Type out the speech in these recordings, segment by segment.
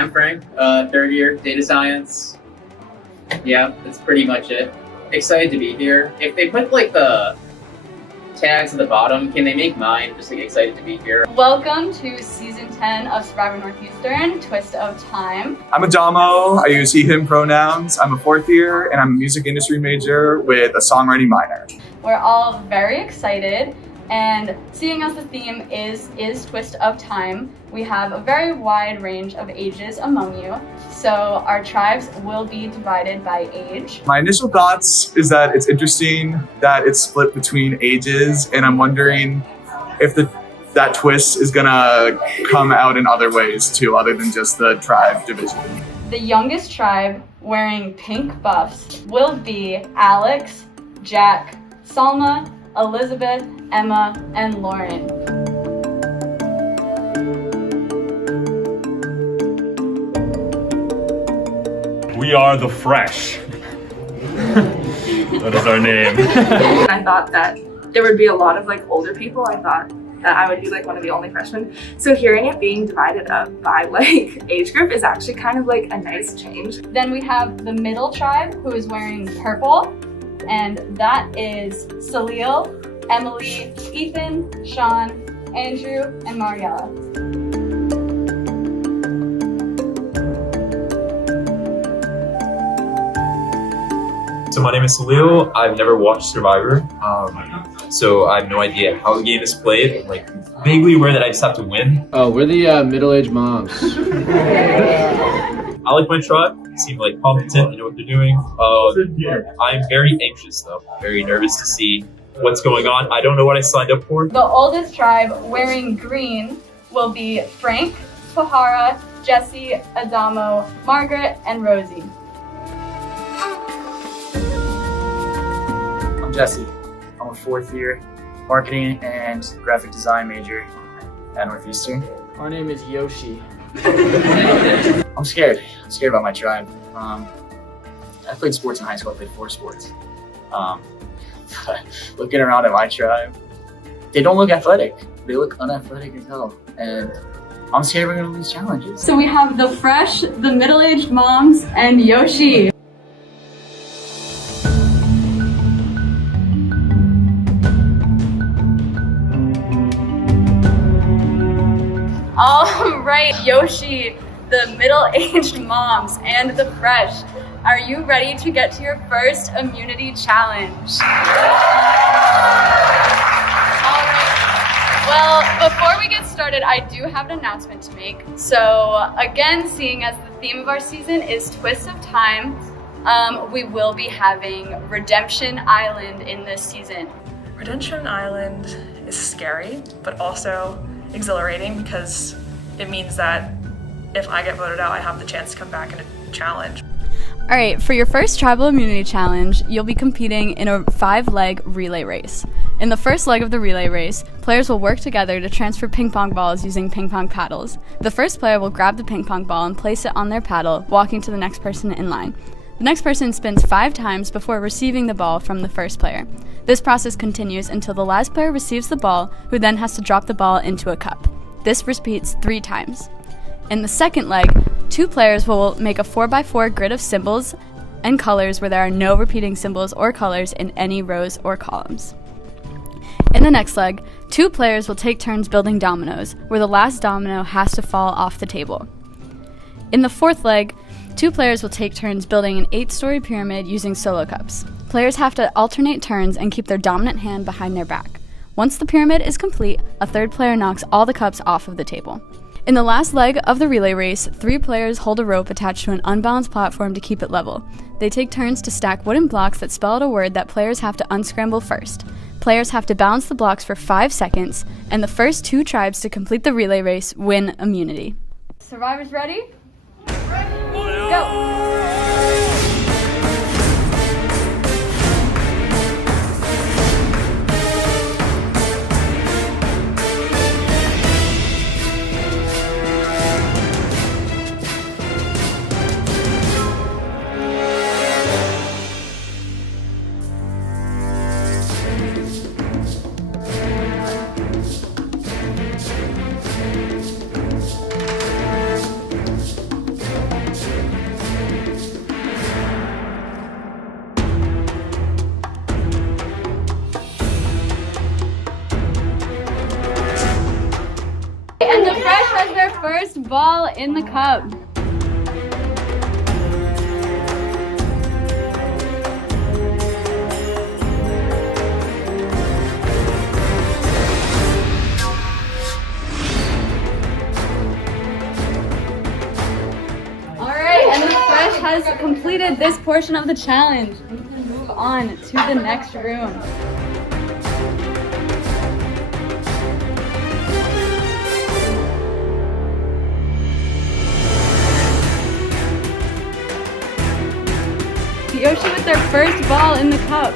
I'm Frank, third year data science. Yeah, that's pretty much it. Excited to be here. If they put like the tags at the bottom, can they make mine? Just like excited to be here. Welcome to season 10 of Survivor Northeastern, Twist of Time. I'm Adamo. I use he, him pronouns. I'm a fourth year and I'm a music industry major with a songwriting minor. We're all very excited, and seeing as the theme is Twist of Time, we have a very wide range of ages among you. So our tribes will be divided by age. My initial thoughts is that it's interesting that it's split between ages, and I'm wondering if that twist is gonna come out in other ways too, other than just the tribe division. The youngest tribe wearing pink buffs will be Alex, Jack, Salma, Elizabeth, Emma, and Lauren. We are the Fresh. That is our name. I thought that there would be a lot of like older people. I thought that I would be like one of the only freshmen. So hearing it being divided up by like age group is actually kind of like a nice change. Then we have the middle tribe who is wearing purple, and that is Salil, Emily, Ethan, Sean, Andrew, and Mariella. So my name is Salil. I've never watched Survivor, so I have no idea how the game is played. I'm like vaguely aware that I just have to win. Oh, we're the middle-aged moms. I like my tribe. They seem like competent. They know what they're doing. I'm very anxious though. Very nervous to see what's going on. I don't know what I signed up for. The oldest tribe wearing green will be Frank, Pahara, Jesse, Adamo, Margaret, and Rosie. I'm Jesse. I'm a fourth year marketing and graphic design major at Northeastern. Our name is Yoshi. I'm scared. I'm scared about my tribe. I played sports in high school. I played 4 sports. Looking around at my tribe, they don't look athletic. They look unathletic as hell. And I'm scared we're gonna lose challenges. So we have the Fresh, the middle-aged moms, and Yoshi. All right, Yoshi, the middle-aged moms, and the Fresh, are you ready to get to your first immunity challenge? All right. Well, before we get started, I do have an announcement to make. So again, seeing as the theme of our season is Twist of Time, we will be having Redemption Island in this season. Redemption Island is scary, but also exhilarating because it means that if I get voted out, I have the chance to come back in a challenge. All right, for your first tribal immunity challenge, you'll be competing in a 5-leg relay race. In the first leg of the relay race, players will work together to transfer ping pong balls using ping pong paddles. The first player will grab the ping pong ball and place it on their paddle, walking to the next person in line. The next person spins 5 times before receiving the ball from the first player. This process continues until the last player receives the ball, who then has to drop the ball into a cup. This repeats 3 times. In the second leg, 2 players will make a 4x4 grid of symbols and colors where there are no repeating symbols or colors in any rows or columns. In the next leg, 2 players will take turns building dominoes, where the last domino has to fall off the table. In the fourth leg, 2 players will take turns building an 8-story pyramid using solo cups. Players have to alternate turns and keep their dominant hand behind their back. Once the pyramid is complete, a third player knocks all the cups off of the table. In the last leg of the relay race, 3 players hold a rope attached to an unbalanced platform to keep it level. They take turns to stack wooden blocks that spell out a word that players have to unscramble first. Players have to balance the blocks for 5 seconds, and the first 2 tribes to complete the relay race win immunity. Survivors ready? Go! and the Fresh has their first ball in the cup. And the Fresh has completed this portion of the challenge. We can move on to the next room. Yoshi with their first ball in the cup.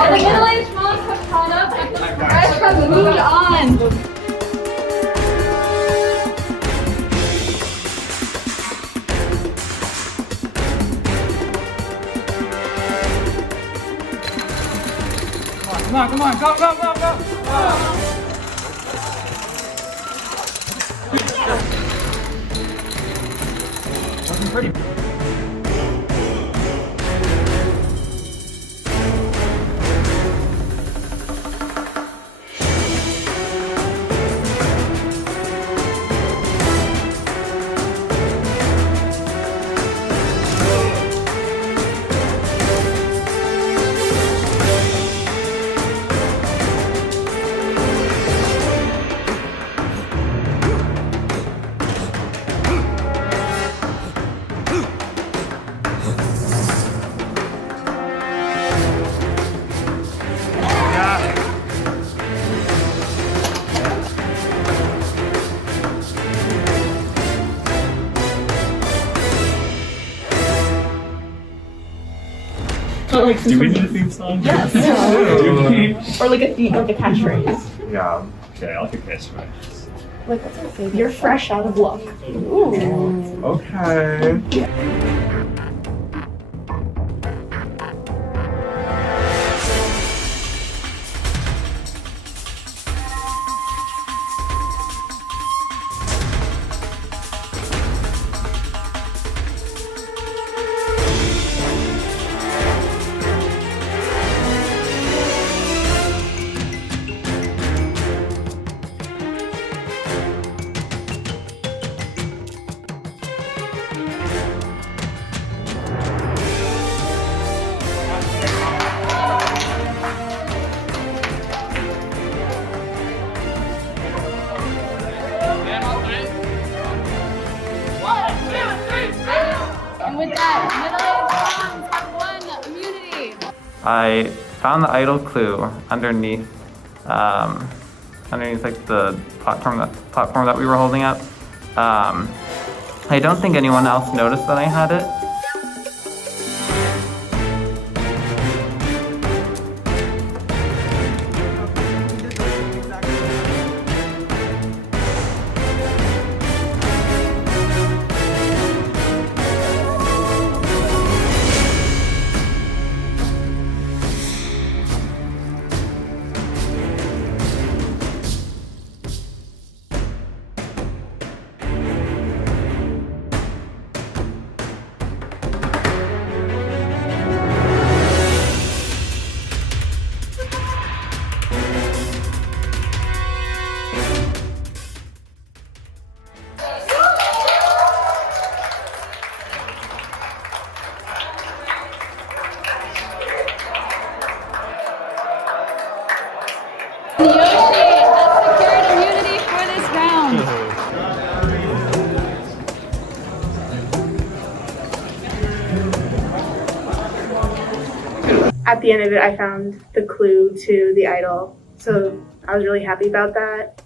And the middle-aged moms have caught up, but the Fresh have moved on. Come on, go! Do we need a theme song? Yes. Do we? Or like a theme, like a catchphrase. Yeah. Okay, I like a catchphrase. Like, what's our favorite? You're fresh out of luck. Ooh. Okay. And with that, middle-aged moms have won immunity. I found the idol clue underneath, like the platform that we were holding up. I don't think anyone else noticed that I had it. Yoshi has secured immunity for this round. At the end of it, I found the clue to the idol, so I was really happy about that.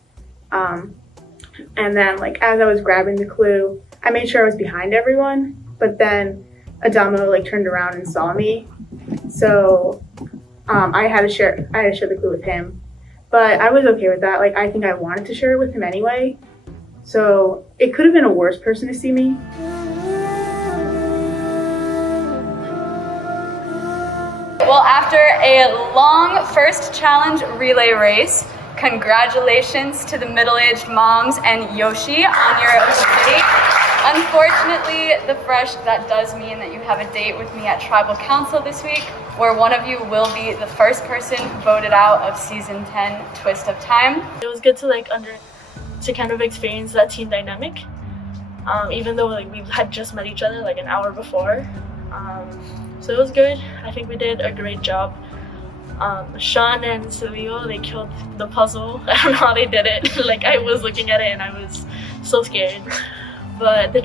And then, like, as I was grabbing the clue, I made sure I was behind everyone, but then Adamo, like, turned around and saw me, So I had to share the clue with him. But I was okay with that. Like, I think I wanted to share it with him anyway. So it could have been a worse person to see me. Well, after a long first challenge relay race, congratulations to the middle-aged moms and Yoshi on your date. Unfortunately, the fresh, that does mean that you have a date with me at Tribal Council this week, where one of you will be the first person voted out of season 10 Twist of Time. It was good to kind of experience that team dynamic, even though like we had just met each other like an hour before. So it was good. I think we did a great job. Sean and Salio, they killed the puzzle. I don't know how they did it. Like, I was looking at it and I was so scared. But the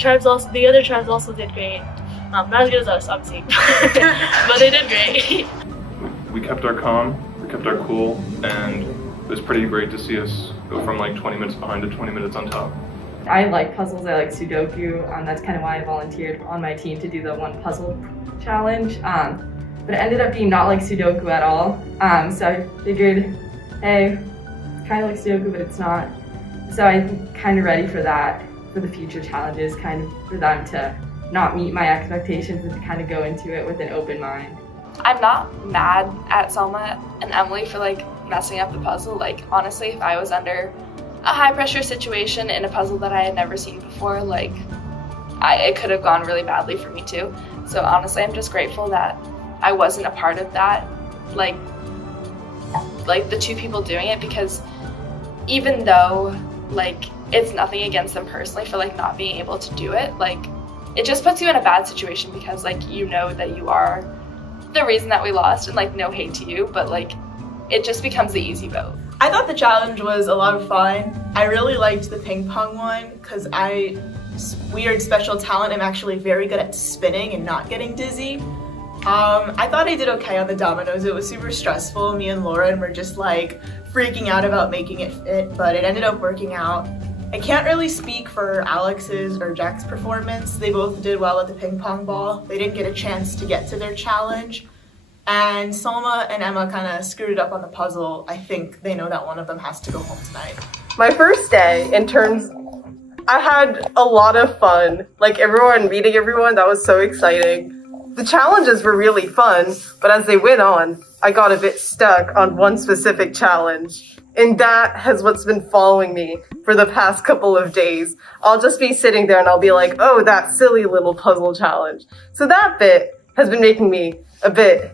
other tribes also did great. Not as good as us, obviously, but they did great. We kept our calm, we kept our cool, and it was pretty great to see us go from like 20 minutes behind to 20 minutes on top. I like puzzles, I like Sudoku, that's kind of why I volunteered on my team to do the one puzzle challenge. But it ended up being not like Sudoku at all. So I figured, hey, kind of like Sudoku, but it's not. So I'm kind of ready for that, for the future challenges, kind of for them to not meet my expectations and to kind of go into it with an open mind. I'm not mad at Selma and Emily for like messing up the puzzle. Like, honestly, if I was under a high pressure situation in a puzzle that I had never seen before, like it could have gone really badly for me too. So honestly, I'm just grateful that I wasn't a part of that, like the two people doing it, because even though like it's nothing against them personally for like not being able to do it, like it just puts you in a bad situation because like you know that you are the reason that we lost, and like no hate to you, but like it just becomes the easy vote. I thought the challenge was a lot of fun. I really liked the ping pong one because weird special talent, I'm actually very good at spinning and not getting dizzy. I thought I did okay on the dominoes. It was super stressful. Me and Lauren were just like freaking out about making it fit, but it ended up working out. I can't really speak for Alex's or Jack's performance. They both did well at the ping pong ball. They didn't get a chance to get to their challenge. And Salma and Emma kind of screwed it up on the puzzle. I think they know that one of them has to go home tonight. My first day, I had a lot of fun. Like meeting everyone, that was so exciting. The challenges were really fun, but as they went on, I got a bit stuck on one specific challenge. And that has what's been following me for the past couple of days. I'll just be sitting there and I'll be like, oh, that silly little puzzle challenge. So that bit has been making me a bit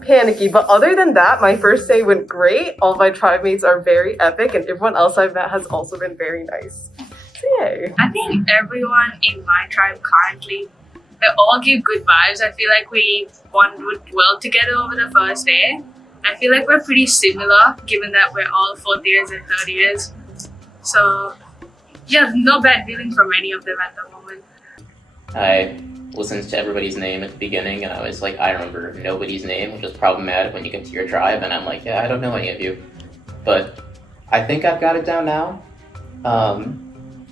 panicky. But other than that, my first day went great. All my tribe mates are very epic, and everyone else I've met has also been very nice. So yay. I think everyone in my tribe currently, they all give good vibes. I feel like we bonded well together over the first day. I feel like we're pretty similar, given that we're all 4th years and 3rd years. So yeah, no bad feeling from any of them at the moment. I listened to everybody's name at the beginning and I was like, I remember nobody's name, which is problematic when you get to your tribe, and I'm like, yeah, I don't know any of you. But I think I've got it down now.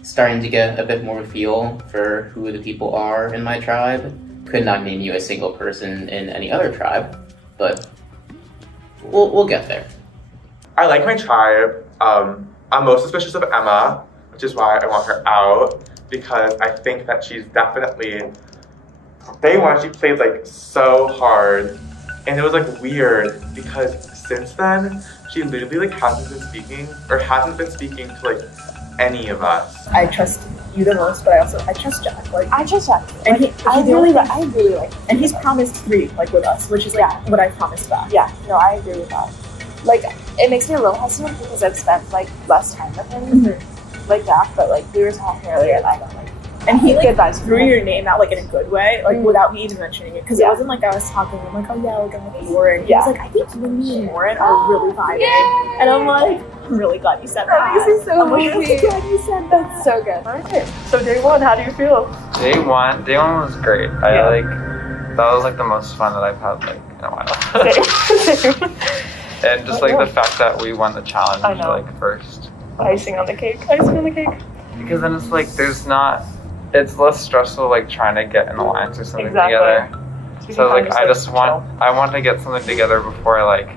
Starting to get a bit more feel for who the people are in my tribe. Could not name you a single person in any other tribe, but we'll get there. I like my tribe. I'm most suspicious of Emma, which is why I want her out, because I think that she's definitely, day one she played like so hard, and it was like weird because since then she literally like hasn't been speaking to like any of us. I trust you the most, but I trust Jack. Like I trust Jack, and I really like him. And he's promised 3 like with us, which is like what I promised back. Yeah, no, I agree with that. Like, it makes me a little hesitant because I've spent like less time with him, like Jack. But like we were talking earlier, and I got like, and he good vibes threw your name out like in a good way, like without me even mentioning it, because it wasn't like I was talking. I'm like, oh yeah, like I'm with Lauren. He was like, I think you and me and Lauren are really vibing, and I'm like, I'm really glad you said that. This is so I'm really glad you said that. So good. Okay, so day 1, how do you feel? Day one was great. That was like the most fun that I've had like in a while. And just like the fact that we won the challenge like first. Icing on the cake. Because then it's like it's less stressful like trying to get an alliance or something together. So like I want to get something together before like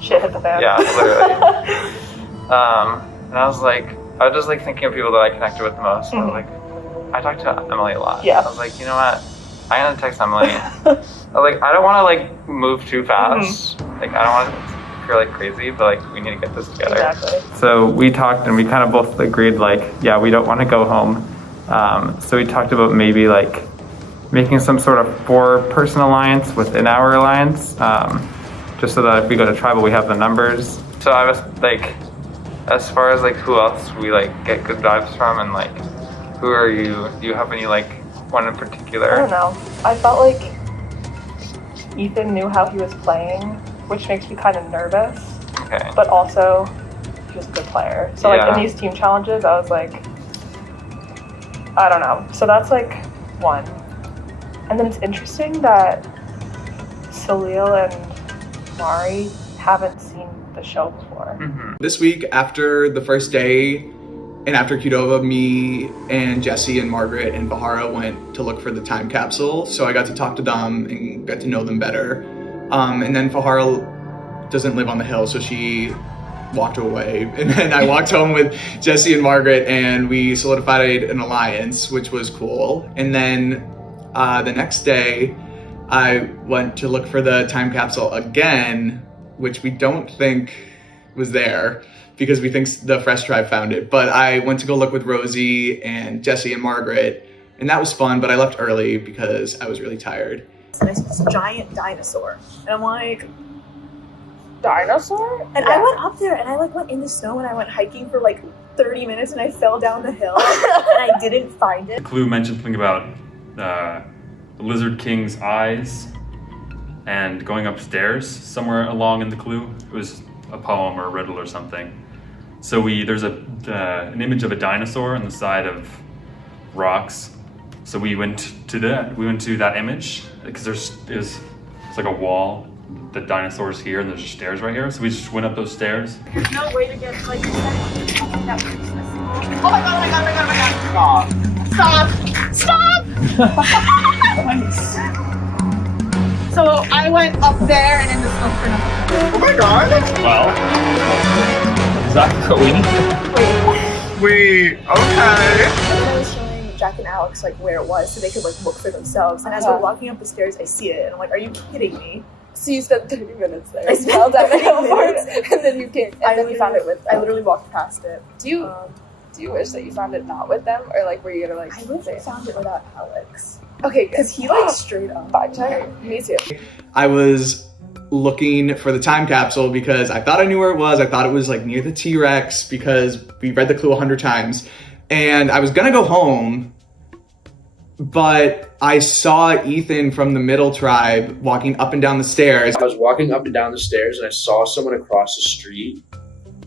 shit hit the fan. Yeah, literally. And I was just like thinking of people that I connected with the most. I was like, I talked to Emily a lot. Yeah. I was like, you know what? I'm gonna text Emily. I was like, I don't want to like move too fast. Like I don't want to feel like crazy, but like we need to get this together. Exactly. So we talked and we kind of both agreed like, yeah, we don't want to go home. So we talked about maybe like making some sort of 4-person alliance within our alliance, just so that if we go to tribal, we have the numbers. So I was like, as far as like who else we like get good vibes from, and like who are you? Do you have any like one in particular? I don't know. I felt like Ethan knew how he was playing, which makes me kind of nervous. Okay. But also, he was a good player. So like in these team challenges, I was like, I don't know. So that's like one. And then it's interesting that Salil and Mari haven't seen the show before. This week, after the first day and after Qdoba, me and Jesse and Margaret and Bahara went to look for the time capsule. So I got to talk to them and got to know them better. And then Bahara doesn't live on the hill, so she walked away. And then I walked home with Jesse and Margaret, and we solidified an alliance, which was cool. And then the next day, I went to look for the time capsule again, which we don't think was there because we think the Fresh Tribe found it. But I went to go look with Rosie and Jesse and Margaret, and that was fun, but I left early because I was really tired. And I saw this giant dinosaur. And I'm like, dinosaur? And I went up there and I like went in the snow and I went hiking for like 30 minutes and I fell down the hill and I didn't find it. The clue mentioned something about the Lizard King's eyes and going upstairs somewhere along in the clue. It was a poem or a riddle or something. So there's an image of a dinosaur on the side of rocks. So we went to that image because it's like a wall. The dinosaur's here and there's stairs right here. So we just went up those stairs. There's no way to get like that. Oh my god. Stop! So I went up there and in the snow for nothing. Oh my god! Well, is that going? Wait, okay. I was showing Jack and Alex like where it was so they could like look for themselves. And as we're walking up the stairs, I see it and I'm like, are you kidding me? So you spent 30 minutes there. I spelled out the hill parts, and then you came. I literally walked past it. Do you wish that you found it not with them, or like were you gonna like? I wish I found it without Alex. Okay, because he like straight up. Vibe check. Me too. I was looking for the time capsule because I thought I knew where it was. I thought it was like near the T-Rex because we read the clue 100 times. And I was gonna go home, but I saw Ethan from the Middle Tribe walking up and down the stairs. I was walking up and down the stairs and I saw someone across the street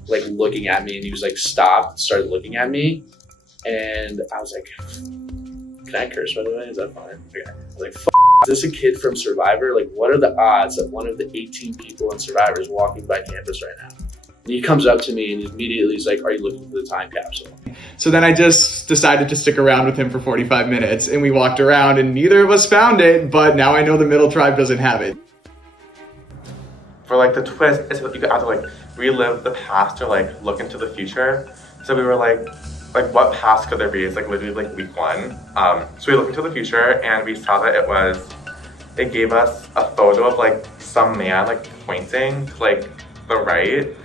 like looking at me, and he was like stopped and started looking at me, and I was like, can I curse by the way? Is that fine? Okay. I was like, is this a kid from Survivor? Like, what are the odds that one of the 18 people in Survivor is walking by campus right now? And he comes up to me and immediately he's like, are you looking for the time capsule? So then I just decided to stick around with him for 45 minutes, and we walked around and neither of us found it, but now I know the Middle Tribe doesn't have it. For like the twist, it's you have to like relive the past or like look into the future. So we were like what past could there be? It's like literally like week 1. So we looked into the future and we saw that it gave us a photo of like some man like pointing to like the right.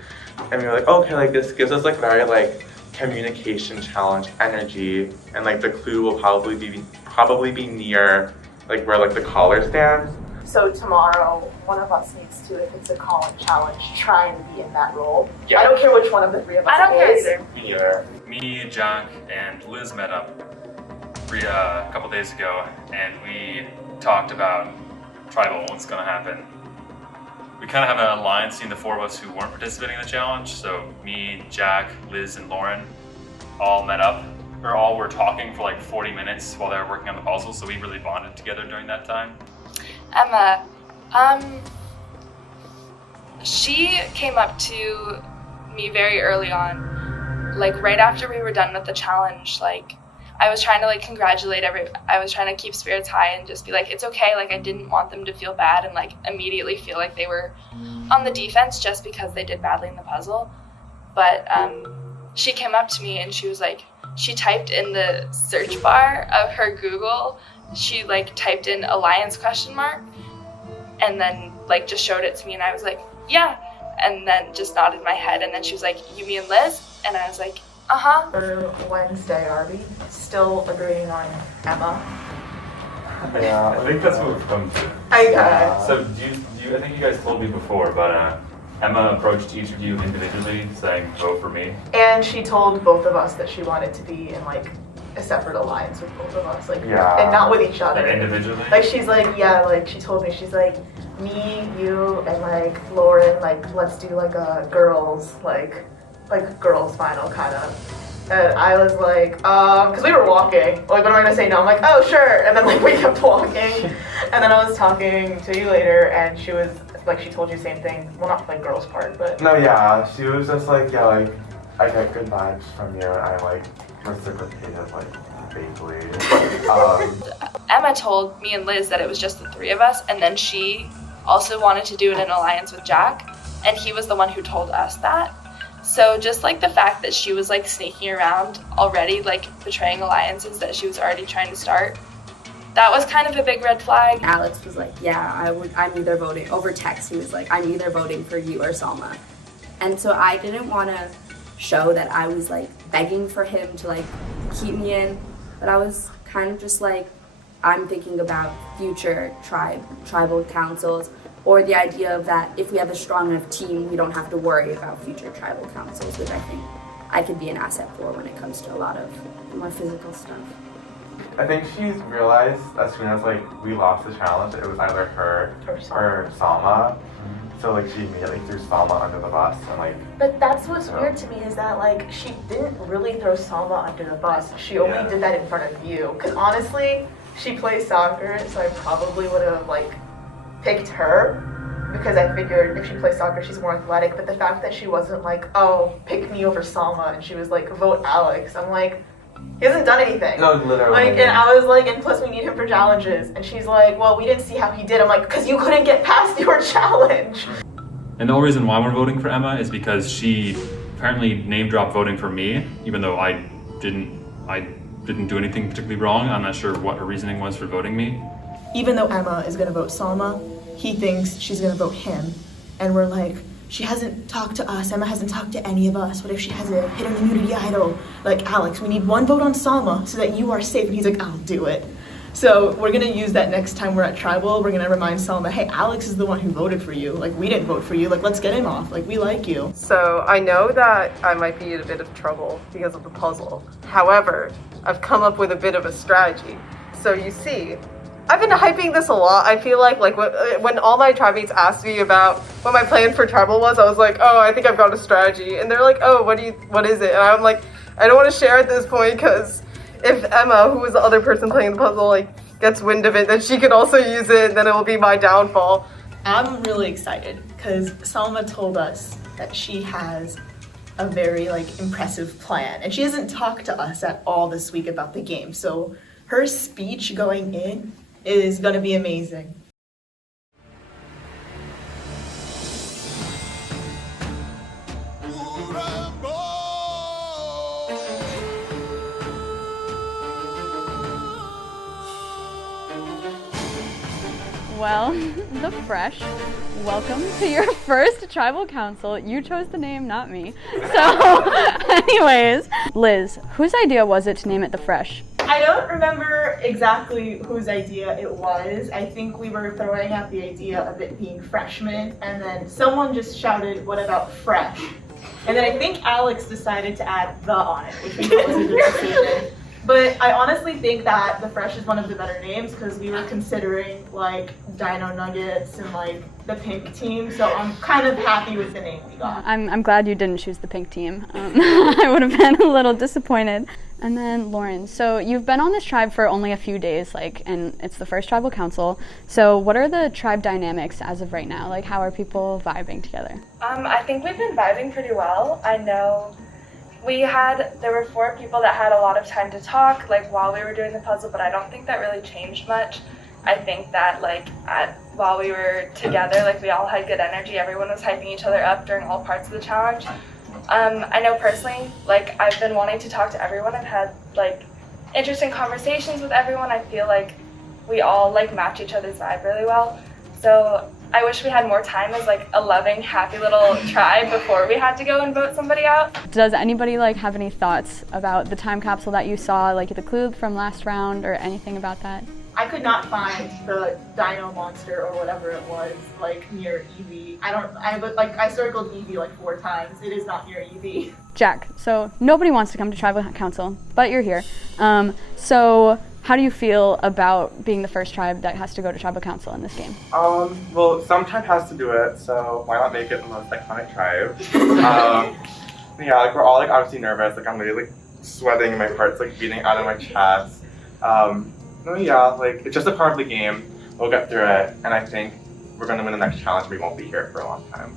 And we were like, okay, like this gives us like very like communication challenge energy, and like the clue will probably be near like where like the collar stands. So tomorrow, one of us needs to, if it's a calling challenge, try and be in that role. Yeah. I don't care which one of the three of us. I don't care is. either. Me either. Me, Jack, and Liz met up a couple days ago, and we talked about tribal, what's gonna happen. We kind of have an alliance between the 4 of us who weren't participating in the challenge. So me, Jack, Liz, and Lauren all met up, or all were talking for like 40 minutes while they were working on the puzzle. So we really bonded together during that time. Emma, she came up to me very early on, like right after we were done with the challenge. Like, I was trying to like congratulate I was trying to keep spirits high and just be like, it's okay. Like I didn't want them to feel bad and like immediately feel like they were on the defense just because they did badly in the puzzle. But she came up to me and she was like, she typed in the search bar of her Google, she like typed in alliance ? And then like just showed it to me and I was like, yeah. And then just nodded my head and then she was like, you mean Liz? And I was like, uh-huh. For Wednesday, are we still agreeing on Emma? Yeah, I think that's what we've come to. So I think you guys told me before, but Emma approached each of you individually saying, vote for me. And she told both of us that she wanted to be in like a separate alliance with both of us, like Yeah. and not with each other. Like individually? Like she's like, yeah, like she told me, she's like, me, you, and like Lauren, like let's do like a girls, like girls final kind of. And I was like, because we were walking, like what am I gonna say? No, I'm like, oh sure, and then like we kept walking, and then I was talking to you later, and she was like, she told you the same thing. Well, not like girls part, but No, yeah, she was just like, yeah, like, I get good vibes from you, and I like reciprocated like vaguely. Emma told me and Liz that it was just the three of us, and then she also wanted to do it in alliance with Jack, and he was the one who told us that. So just like the fact that she was like sneaking around already, like betraying alliances that she was already trying to start, that was kind of a big red flag. Alex was like, yeah, I'm either voting, over text, he was like, I'm either voting for you or Salma. And so I didn't want to show that I was like begging for him to like keep me in, but I was kind of just like, I'm thinking about future tribal councils, or the idea of that if we have a strong enough team, we don't have to worry about future tribal councils, which I think I could be an asset for when it comes to a lot of more physical stuff. I think she's realized as soon as like we lost the challenge, it was either her or Salma. So like she immediately threw Salma under the bus and like. But that's what's weird to me is that like she didn't really throw Salma under the bus. She only did that in front of you. Because honestly, she plays soccer, so I probably would have like picked her because I figured if she plays soccer, she's more athletic. But the fact that she wasn't like, oh, pick me over Salma, and she was like, vote Alex. I'm like, he hasn't done anything. No, literally. Like, and I was like, and plus we need him for challenges. And she's like, well, we didn't see how he did. I'm like, because you couldn't get past your challenge. And the only reason why we're voting for Emma is because she apparently name dropped voting for me, even though I didn't do anything particularly wrong. I'm not sure what her reasoning was for voting me. Even though Emma is gonna vote Salma, he thinks she's gonna vote him. And we're like, she hasn't talked to us. Emma hasn't talked to any of us. What if she has a hidden immunity idol? Like, Alex, we need one vote on Salma so that you are safe. And he's like, I'll do it. So we're gonna use that next time we're at Tribal. We're gonna remind Salma, hey, Alex is the one who voted for you. Like, we didn't vote for you. Like, let's get him off. Like, we like you. So I know that I might be in a bit of trouble because of the puzzle. However, I've come up with a bit of a strategy. So you see, I've been hyping this a lot. I feel like when all my tribe mates asked me about what my plan for Tribal was, I was like, oh, I think I've got a strategy. And they're like, oh, what is it? And I'm like, I don't want to share at this point because if Emma, who was the other person playing the puzzle, like gets wind of it, then she could also use it, and then it will be my downfall. I'm really excited because Salma told us that she has a very like impressive plan, and she hasn't talked to us at all this week about the game. So her speech going in is going to be amazing. Well, the Fresh, welcome to your first tribal council. You chose the name, not me. So, anyways, Liz, whose idea was it to name it the Fresh? I don't remember exactly whose idea it was. I think we were throwing out the idea of it being freshman, and then someone just shouted, what about fresh? And then I think Alex decided to add the on it, which we thought was a good decision. But I honestly think that the Fresh is one of the better names because we were considering like Dino Nuggets and like the pink team. So I'm kind of happy with the name we got. I'm glad you didn't choose the pink team. I would have been a little disappointed. And then Lauren, so you've been on this tribe for only a few days, and it's the first tribal council. So what are the tribe dynamics as of right now? Like, how are people vibing together? I think we've been vibing pretty well. I know There were 4 people that had a lot of time to talk, like, while we were doing the puzzle, but I don't think that really changed much. I think that, like, while we were together, like, we all had good energy. Everyone was hyping each other up during all parts of the challenge. I know personally, like, I've been wanting to talk to everyone. I've had, like, interesting conversations with everyone. I feel like we all, like, match each other's vibe really well. So I wish we had more time as, like, a loving, happy little tribe before we had to go and vote somebody out. Does anybody, like, have any thoughts about the time capsule that you saw, like the clue from last round or anything about that? I could not find the dino monster or whatever it was, like, near Evie. I circled Evie like 4 times. It is not near Evie. Jack, so nobody wants to come to Tribal Council, but you're here. So how do you feel about being the first tribe that has to go to Tribal Council in this game? Well, some tribe has to do it, so why not make it the most iconic tribe? Yeah, like, we're all, like, obviously nervous. Like, I'm really, like, sweating, my heart's, like, beating out of my chest. No, yeah, like, it's just a part of the game. We'll get through it, and I think we're gonna win the next challenge. We won't be here for a long time.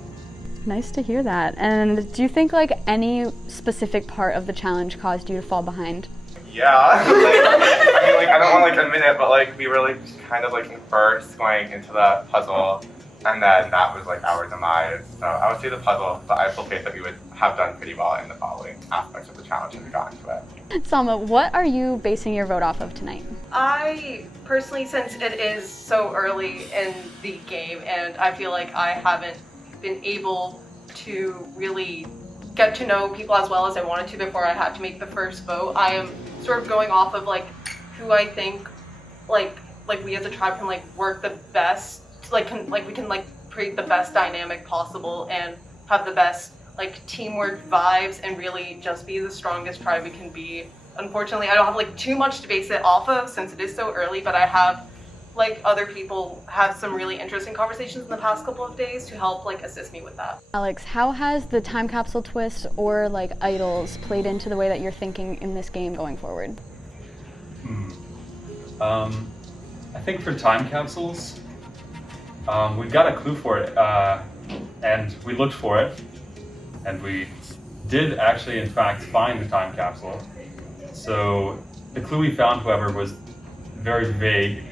Nice to hear that. And do you think, like, any specific part of the challenge caused you to fall behind? Yeah, I don't want to, like, admit it, but, like, we were, like, kind of, like, in first going into the puzzle, and then that was, like, our demise. So I would say the puzzle, but I have full faith that we would have done pretty well in the following aspects of the challenge if we got into it. Salma, what are you basing your vote off of tonight? I personally, since it is so early in the game and I feel like I haven't been able to really get to know people as well as I wanted to before I had to make the first vote, I am sort of going off of, like, who I think like we as a tribe can, like, work the best, we can like create the best dynamic possible and have the best, like, teamwork vibes and really just be the strongest tribe we can be. Unfortunately, I don't have, like, too much to base it off of since it is so early, but I have, like, other people have some really interesting conversations in the past couple of days to help, like, assist me with that. Alex, how has the time capsule twist or, like, idols played into the way that you're thinking in this game going forward? I think for time capsules, we've got a clue for it, and we looked for it, and we did actually, in fact, find the time capsule. So the clue we found, however, was very vague,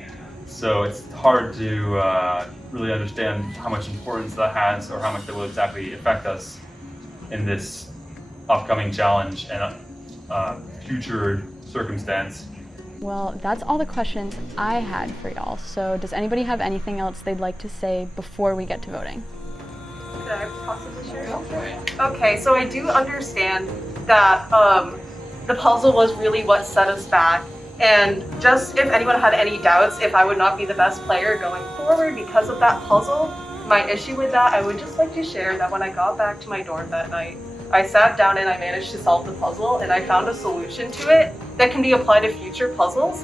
so it's hard to really understand how much importance that has or how much that will exactly affect us in this upcoming challenge and future circumstance. Well, that's all the questions I had for y'all. So does anybody have anything else they'd like to say before we get to voting? Could I possibly share? Okay, so I do understand that the puzzle was really what set us back. And just if anyone had any doubts if I would not be the best player going forward because of that puzzle, my issue with that, I would just like to share that when I got back to my dorm that night, I sat down and I managed to solve the puzzle and I found a solution to it that can be applied to future puzzles.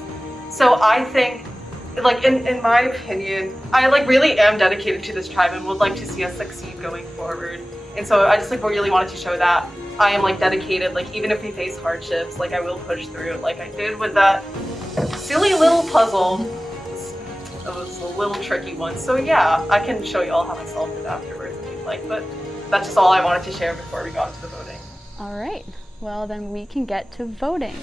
So I think, like, in my opinion, I, like, really am dedicated to this tribe and would like to see us succeed going forward. And so I just, like, really wanted to show that I am, like, dedicated, like, even if we face hardships, like, I will push through it like I did with that silly little puzzle. It was a little tricky one. So yeah, I can show you all how I solved it afterwards if you'd like, but that's just all I wanted to share before we got to the voting. All right, well then we can get to voting.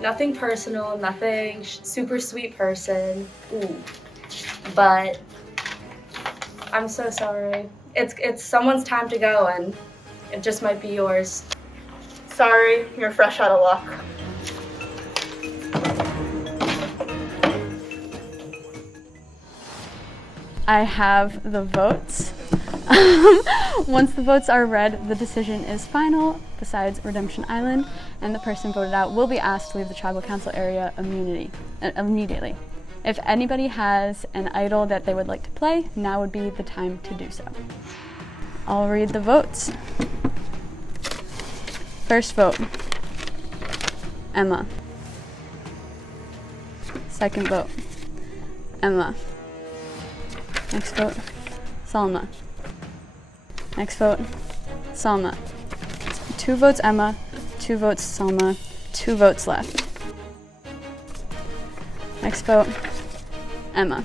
Nothing personal, nothing super sweet person. Ooh. But I'm so sorry. It's someone's time to go and it just might be yours. Sorry, you're fresh out of luck. I have the votes. Once the votes are read, the decision is final, besides Redemption Island, and the person voted out will be asked to leave the Tribal Council area immediately. If anybody has an idol that they would like to play, now would be the time to do so. I'll read the votes. First vote, Emma. Second vote, Emma. Next vote, Salma. Next vote, Salma. 2 votes Emma, 2 votes Salma, 2 votes left. Next vote, Emma.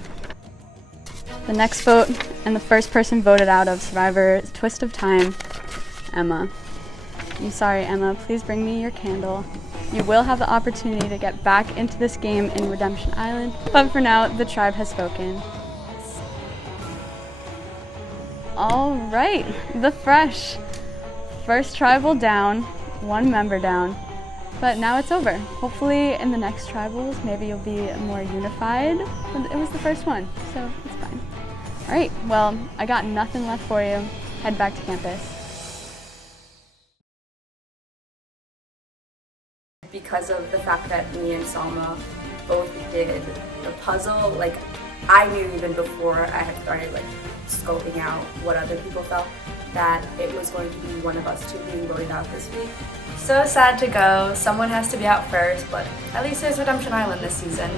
The next vote and the first person voted out of Survivor Twist of Time, Emma. I'm sorry, Emma, please bring me your candle. You will have the opportunity to get back into this game in Redemption Island, but for now, the tribe has spoken. All right, the Fresh. First tribal down, one member down, but now it's over. Hopefully in the next tribals, maybe you'll be more unified. It was the first one, so it's fine. All right, well, I got nothing left for you. Head back to campus. Because of the fact that me and Salma both did the puzzle, like I knew even before I had started like scoping out what other people felt that it was going to be one of us two being voted out this week. So sad to go. Someone has to be out first, but at least there's Redemption Island this season.